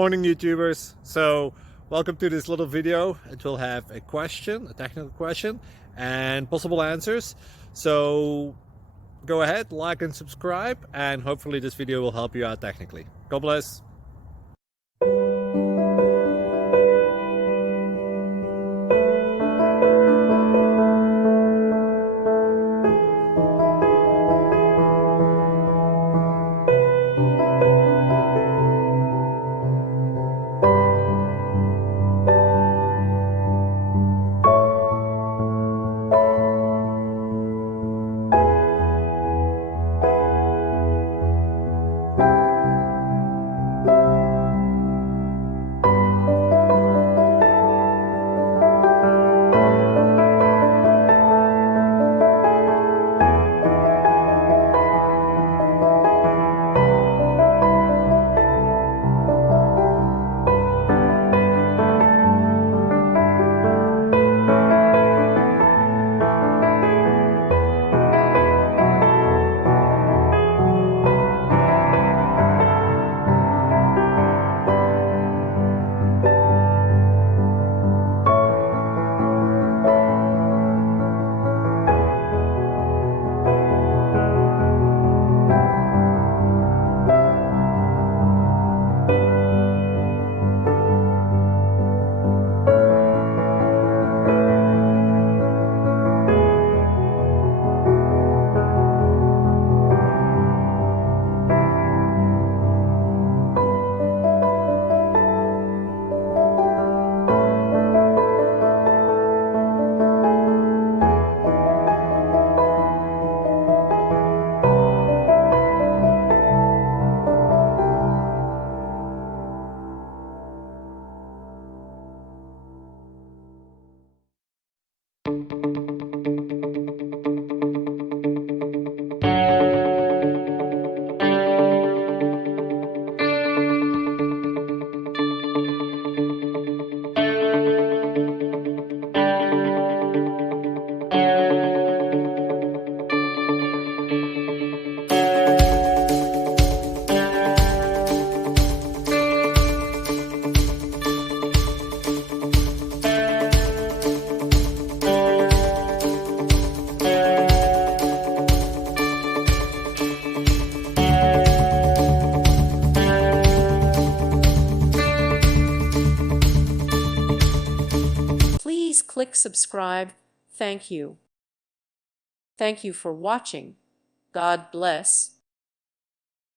morning, YouTubers. So welcome to this little video. It will have a question, a technical question, and possible answers. So go ahead, like and subscribe, and hopefully this video will help you out technically. God bless. Please click subscribe. Thank you. Thank you for watching. God bless.